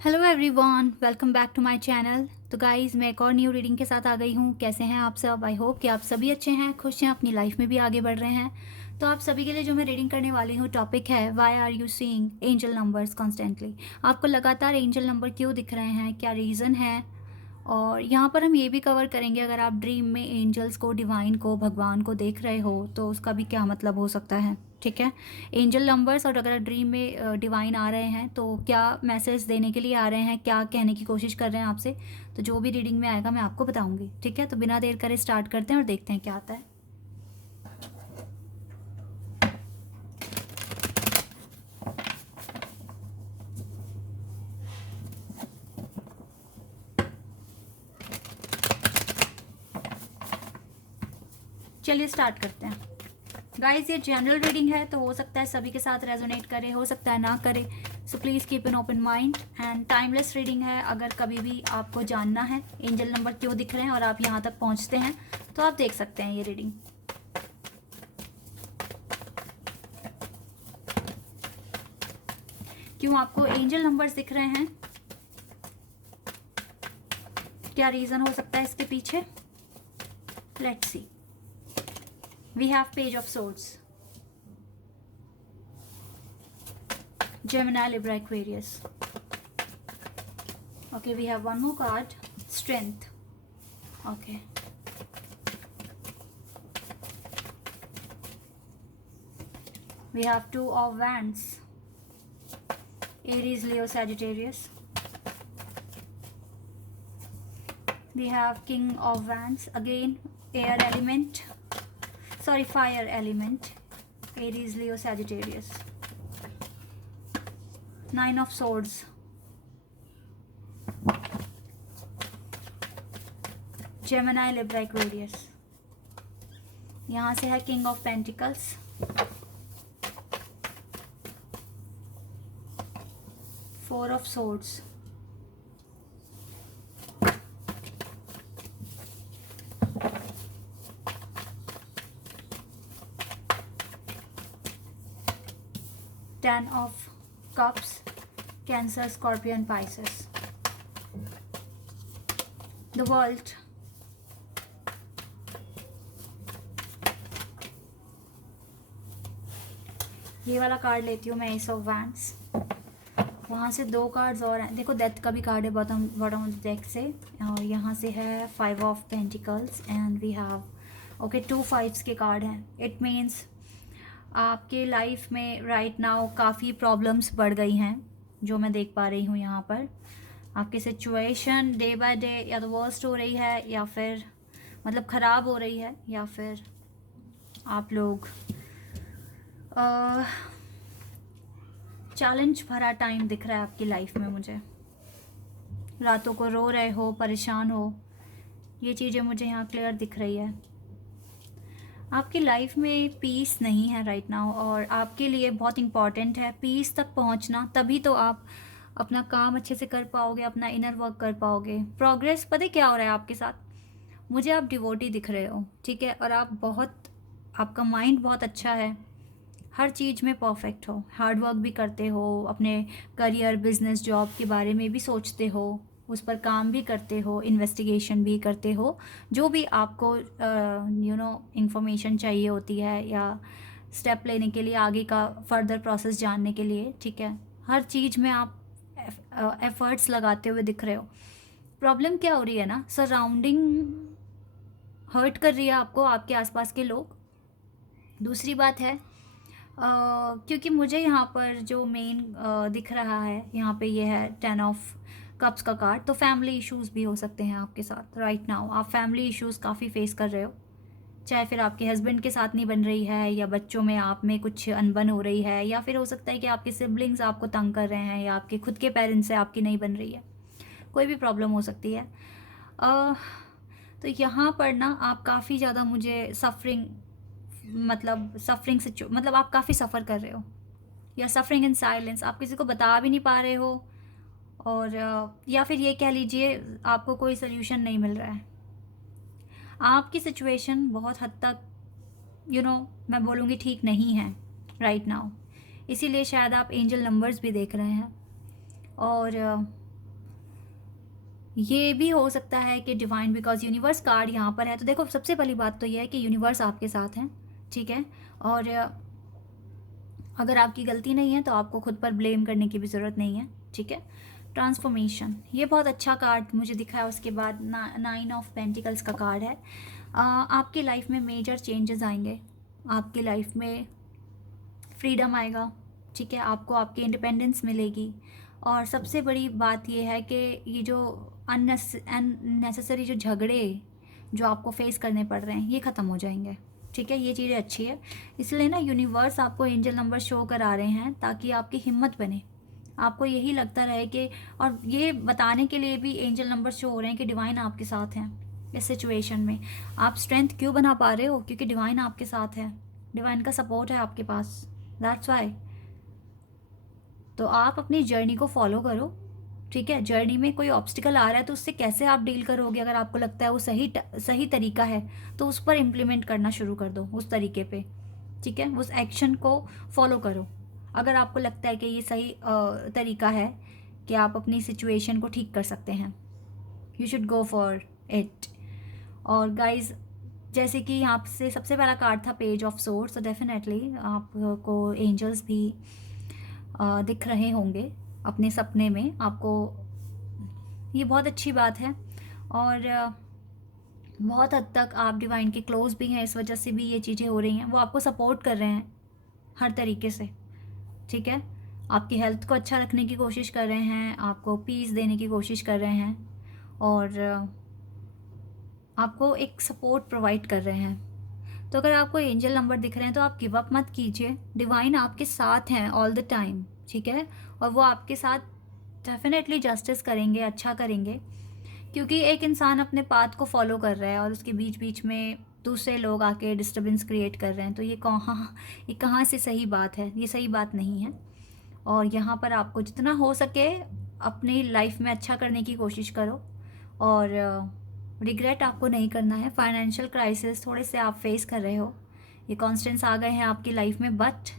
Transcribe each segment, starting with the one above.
Hello everyone, welcome back to my channel. तो guys, मैं एक और न्यू रीडिंग के साथ आ गई हूँ। कैसे हैं आप सब? आई होप कि आप सभी अच्छे हैं, खुश हैं, अपनी लाइफ में भी आगे बढ़ रहे हैं। तो आप सभी के लिए जो मैं रीडिंग करने वाली हूँ, टॉपिक है why are you seeing angel numbers constantly. आपको लगातार एंजल नंबर क्यों दिख रहे हैं, क्या रीज़न है? और यहाँ पर हम ये भी कवर करेंगे, अगर आप ड्रीम में एंजल्स को, डिवाइन को, भगवान को देख रहे हो तो उसका भी क्या मतलब हो सकता है। ठीक है, एंजल नंबर्स, और अगर ड्रीम में डिवाइन आ रहे हैं तो क्या मैसेज देने के लिए आ रहे हैं, क्या कहने की कोशिश कर रहे हैं आपसे। तो जो भी रीडिंग में आएगा मैं आपको बताऊंगी। ठीक है, तो बिना देर करे स्टार्ट करते हैं और देखते हैं क्या आता है। चलिए स्टार्ट करते हैं। गाइस, ये जनरल रीडिंग है तो हो सकता है सभी के साथ रेजोनेट करे, हो सकता है ना करे। So please keep an open mind. And timeless reading है। अगर कभी भी आपको जानना है एंजल नंबर क्यों दिख रहे हैं और आप यहाँ तक पहुँचते हैं तो आप देख सकते हैं ये रीडिंग। क्यों आपको एंजल नंबर्स दिख रहे हैं, क्या रीज़न हो सकता है इसके पीछे। Let's see. We have page of swords, Gemini, Libra, Aquarius. Okay, we have one more card, Strength. Okay. We have Two of Wands, Aries, Leo, Sagittarius. We have King of Wands, again air element, sorry, fire element, Aries, Leo, Sagittarius. Nine of Swords, Gemini, Libra, Aquarius. यहाँ से है King of Pentacles, Four of Swords, Ten of Cups, Cancer, Scorpion, Pisces. The World, ये वाला card लेती हूँ मैं, S of wands. वहाँ से दो कार्ड्स और हैं, देखो डेथ का भी कार्ड है bottom bottom of the deck से। और यहाँ से है five of pentacles and we have okay 2 5s के कार्ड हैं। इट मीन्स आपके लाइफ में राइट नाउ काफ़ी प्रॉब्लम्स बढ़ गई हैं, जो मैं देख पा रही हूँ यहाँ पर। आपकी सिचुएशन डे बाय डे या तो वर्स्ट हो रही है, या फिर मतलब ख़राब हो रही है, या फिर आप लोग चैलेंज भरा टाइम दिख रहा है आपकी लाइफ में मुझे। रातों को रो रहे हो, परेशान हो, ये चीज़ें मुझे यहाँ क्लियर दिख रही है। आपकी लाइफ में पीस नहीं है राइट नाउ, और आपके लिए बहुत इम्पॉर्टेंट है पीस तक पहुँचना। तभी तो आप अपना काम अच्छे से कर पाओगे, अपना इनर वर्क कर पाओगे। प्रोग्रेस, पता है क्या हो रहा है आपके साथ? मुझे आप डिवोटी दिख रहे हो, ठीक है, और आप बहुत, आपका माइंड बहुत अच्छा है, हर चीज़ में परफेक्ट हो, हार्ड वर्क भी करते हो, अपने करियर, बिजनेस, जॉब के बारे में भी सोचते हो, उस पर काम भी करते हो, इन्वेस्टिगेशन भी करते हो, जो भी आपको इंफॉर्मेशन चाहिए होती है या स्टेप लेने के लिए, आगे का फर्दर प्रोसेस जानने के लिए। ठीक है, हर चीज़ में आप एफर्ट्स लगाते हुए दिख रहे हो। प्रॉब्लम क्या हो रही है ना, सराउंडिंग हर्ट कर रही है आपको, आपके आसपास के लोग। दूसरी बात है क्योंकि मुझे यहाँ पर जो मेन दिख रहा है, यहाँ पे ये है 10 ऑफ कप्स का कार्ड। तो फैमिली इश्यूज़ भी हो सकते हैं आपके साथ राइट नाउ। आप फैमिली इश्यूज़ काफ़ी फेस कर रहे हो, चाहे फिर आपके हस्बैंड के साथ नहीं बन रही है, या बच्चों में आप में कुछ अनबन हो रही है, या फिर हो सकता है कि आपके सिबलिंग्स आपको तंग कर रहे हैं, या आपके खुद के पेरेंट्स से आपकी नहीं बन रही है। कोई भी प्रॉब्लम हो सकती है। तो यहाँ पर ना आप काफ़ी ज़्यादा मुझे सफरिंग, मतलब सफरिंग से मतलब आप काफ़ी सफ़र कर रहे हो, या सफरिंग इन साइलेंस, आप किसी को बता भी नहीं पा रहे हो, और या फिर ये कह लीजिए आपको कोई सोल्यूशन नहीं मिल रहा है। आपकी सिचुएशन बहुत हद तक मैं बोलूँगी ठीक नहीं है राइट नाउ। इसीलिए शायद आप एंजल नंबर्स भी देख रहे हैं। और ये भी हो सकता है कि डिवाइन, बिकॉज यूनिवर्स कार्ड यहाँ पर है, तो देखो सबसे पहली बात तो ये है कि यूनिवर्स आपके साथ हैं, ठीक है। और अगर आपकी गलती नहीं है तो आपको खुद पर ब्लेम करने की भी ज़रूरत नहीं है, ठीक है। ट्रांसफॉर्मेशन, ये बहुत अच्छा कार्ड मुझे दिखा है। उसके बाद 9 ऑफ पेंटिकल्स का कार्ड है। आपकी लाइफ में मेजर चेंजेस आएंगे, आपकी लाइफ में फ्रीडम आएगा, ठीक है। आपको आपकी इंडिपेंडेंस मिलेगी। और सबसे बड़ी बात ये है कि ये जो अननेसेसरी जो झगड़े जो आपको फेस करने पड़ रहे हैं ये ख़त्म हो जाएंगे, ठीक है। ये चीज़ें अच्छी है, इसलिए ना यूनिवर्स आपको एंजल नंबर शो करा रहे हैं ताकि आपकी हिम्मत बने, आपको यही लगता रहे कि, और ये बताने के लिए भी एंजल नंबर शो हो रहे हैं कि डिवाइन आपके साथ हैं इस सिचुएशन में। आप स्ट्रेंथ क्यों बना पा रहे हो? क्योंकि डिवाइन आपके साथ है, डिवाइन का सपोर्ट है आपके पास, दैट्स वाई। तो आप अपनी जर्नी को फॉलो करो, ठीक है। जर्नी में कोई ऑब्स्टिकल आ रहा है तो उससे कैसे आप डील करोगे, अगर आपको लगता है वो सही तरीका है तो उस पर इम्प्लीमेंट करना शुरू कर दो, उस तरीके पे, ठीक है। उस एक्शन को फॉलो करो। अगर आपको लगता है कि ये सही तरीका है कि आप अपनी सिचुएशन को ठीक कर सकते हैं, you should go for it. और गाइज, जैसे कि यहाँ से सबसे पहला कार्ड था पेज ऑफ सोर्ड्स, तो डेफिनेटली आपको एंजल्स भी दिख रहे होंगे अपने सपने में आपको। ये बहुत अच्छी बात है, और बहुत हद तक आप डिवाइन के क्लोज भी हैं, इस वजह से भी ये चीज़ें हो रही हैं। वो आपको सपोर्ट कर रहे हैं हर तरीके से, ठीक है। आपकी हेल्थ को अच्छा रखने की कोशिश कर रहे हैं, आपको पीस देने की कोशिश कर रहे हैं, और आपको एक सपोर्ट प्रोवाइड कर रहे हैं। तो अगर आपको एंजल नंबर दिख रहे हैं तो आप गिव अप मत कीजिए, डिवाइन आपके साथ हैं ऑल द टाइम, ठीक है। और वो आपके साथ डेफिनेटली जस्टिस करेंगे, अच्छा करेंगे, क्योंकि एक इंसान अपने पाथ को फॉलो कर रहा है और उसके बीच बीच में दूसरे लोग आके डिस्टर्बेंस क्रिएट कर रहे हैं, तो ये कहाँ से सही बात है? ये सही बात नहीं है। और यहाँ पर आपको जितना हो सके अपनी लाइफ में अच्छा करने की कोशिश करो, और रिग्रेट आपको नहीं करना है। फाइनेंशियल क्राइसिस थोड़े से आप फेस कर रहे हो, ये कॉन्स्टेंट्स आ गए हैं आपकी लाइफ में, बट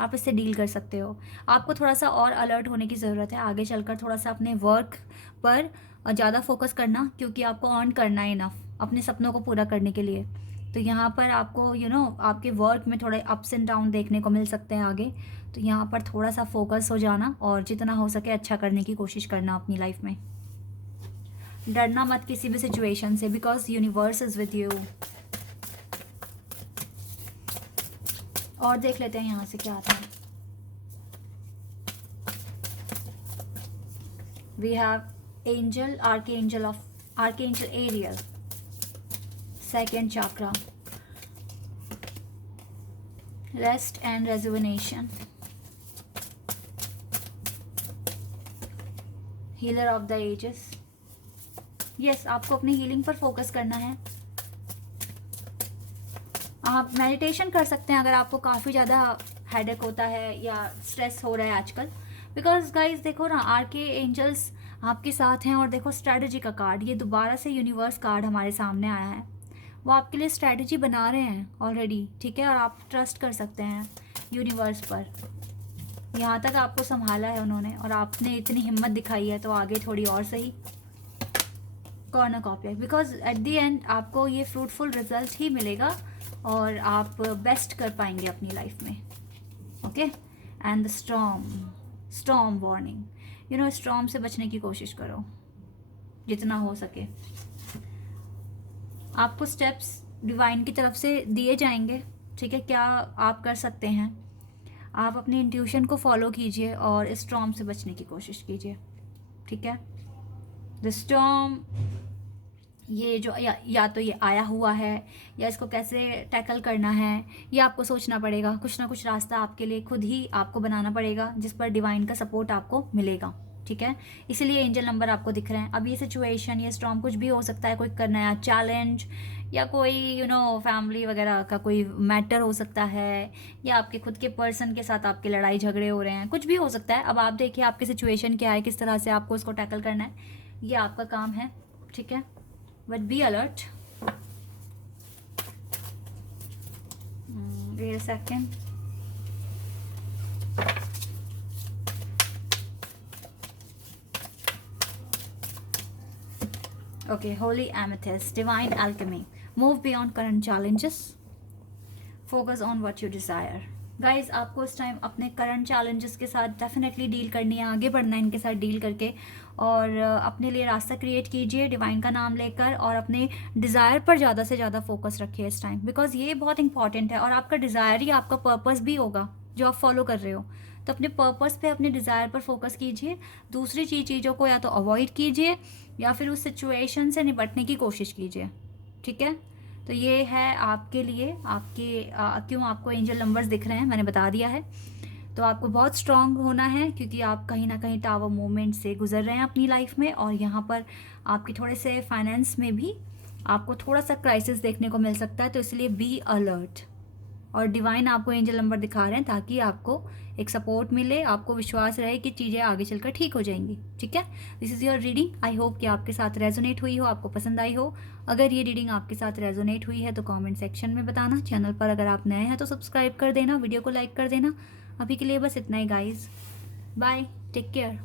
आप इससे डील कर सकते हो। आपको थोड़ा सा और अलर्ट होने की ज़रूरत है, आगे चलकर थोड़ा सा अपने वर्क पर ज़्यादा फोकस करना, क्योंकि आपको अर्न करना है इनफ अपने सपनों को पूरा करने के लिए। तो यहाँ पर आपको आपके वर्क में थोड़े अप्स एंड डाउन देखने को मिल सकते हैं आगे, तो यहाँ पर थोड़ा सा फोकस हो जाना और जितना हो सके अच्छा करने की कोशिश करना अपनी लाइफ में। डरना मत किसी भी सिचुएशन से, because universe is with you. और देख लेते हैं यहाँ से क्या आता है। We have angel, archangel Ariel, second chakra, rest and rejuvenation, healer of the ages. Yes, आपको अपनी हीलिंग पर फोकस करना है। आप मेडिटेशन कर सकते हैं अगर आपको काफ़ी ज़्यादा हेडेक होता है या स्ट्रेस हो रहा है आजकल, बिकॉज गाइज देखो ना, आर्के एंजल्स आपके साथ हैं। और देखो स्ट्रैटेजी का कार्ड, ये दोबारा से यूनिवर्स कार्ड हमारे सामने आया है। वो आपके लिए स्ट्रैटेजी बना रहे हैं ऑलरेडी, ठीक है। और आप ट्रस्ट कर सकते हैं यूनिवर्स पर। यहाँ तक आपको संभाला है उन्होंने, और आपने इतनी हिम्मत दिखाई है, तो आगे थोड़ी और सही। Corner copy, because at the end आपको ये फ्रूटफुल रिजल्ट ही मिलेगा और आप बेस्ट कर पाएंगे अपनी लाइफ में, okay. And the storm warning, storm से बचने की कोशिश करो जितना हो सके। आपको स्टेप्स डिवाइन की तरफ से दिए जाएंगे, ठीक है। क्या आप कर सकते हैं? आप अपनी इंट्यूशन को फॉलो कीजिए और इस स्टॉर्म से बचने की कोशिश कीजिए, ठीक है। द स्टॉर्म, ये जो या तो ये आया हुआ है, या इसको कैसे टैकल करना है ये आपको सोचना पड़ेगा। कुछ ना कुछ रास्ता आपके लिए खुद ही आपको बनाना पड़ेगा, जिस पर डिवाइन का सपोर्ट आपको मिलेगा, ठीक है। इसीलिए एंजल नंबर आपको दिख रहे हैं। अब ये सिचुएशन, ये स्टॉर्म कुछ भी हो सकता है, कोई नया चैलेंज, या कोई फैमिली वगैरह का कोई मैटर हो सकता है, या आपके खुद के पर्सन के साथ आपके लड़ाई झगड़े हो रहे हैं, कुछ भी हो सकता है। अब आप देखिए आपकी सिचुएशन क्या है, किस तरह से आपको उसको टैकल करना है, ये आपका काम है, ठीक है। But be alert. Wait a second. Okay, holy amethyst, divine alchemy, move beyond current challenges, focus on what you desire. Guys, आपको इस टाइम अपने करंट चैलेंजेस के साथ डेफिनेटली डील करनी है, आगे बढ़ना है इनके साथ डील करके, और अपने लिए रास्ता क्रिएट कीजिए डिवाइन का नाम लेकर, और अपने डिज़ायर पर ज़्यादा से ज़्यादा फोकस रखिए इस टाइम, बिकॉज ये बहुत इंपॉर्टेंट है, और आपका डिज़ायर ही आपका पर्पस भी होगा जो आप फॉलो कर रहे हो। तो अपने पर्पस पे, अपने डिज़ायर पर फोकस कीजिए, दूसरी चीज़ों को या तो अवॉइड कीजिए या फिर उस सिचुएशन से निपटने की कोशिश कीजिए, ठीक है। तो ये है आपके लिए, आपके क्यों आपको एंजल नंबर्स दिख रहे हैं मैंने बता दिया है। तो आपको बहुत स्ट्रांग होना है, क्योंकि आप कहीं ना कहीं टावर मूवमेंट से गुजर रहे हैं अपनी लाइफ में, और यहाँ पर आपके थोड़े से फाइनेंस में भी आपको थोड़ा सा क्राइसिस देखने को मिल सकता है, तो इसलिए बी अलर्ट। और डिवाइन आपको एंजल नंबर दिखा रहे हैं ताकि आपको एक सपोर्ट मिले, आपको विश्वास रहे कि चीज़ें आगे चलकर ठीक हो जाएंगी, ठीक है। This is your reading, I hope कि आपके साथ रेजोनेट हुई हो, आपको पसंद आई हो। अगर ये रीडिंग आपके साथ रेजोनेट हुई है तो कमेंट सेक्शन में बताना। चैनल पर अगर आप नए हैं तो सब्सक्राइब कर देना, वीडियो को लाइक कर देना। अभी के लिए बस इतना ही गाइज, बाय, टेक केयर।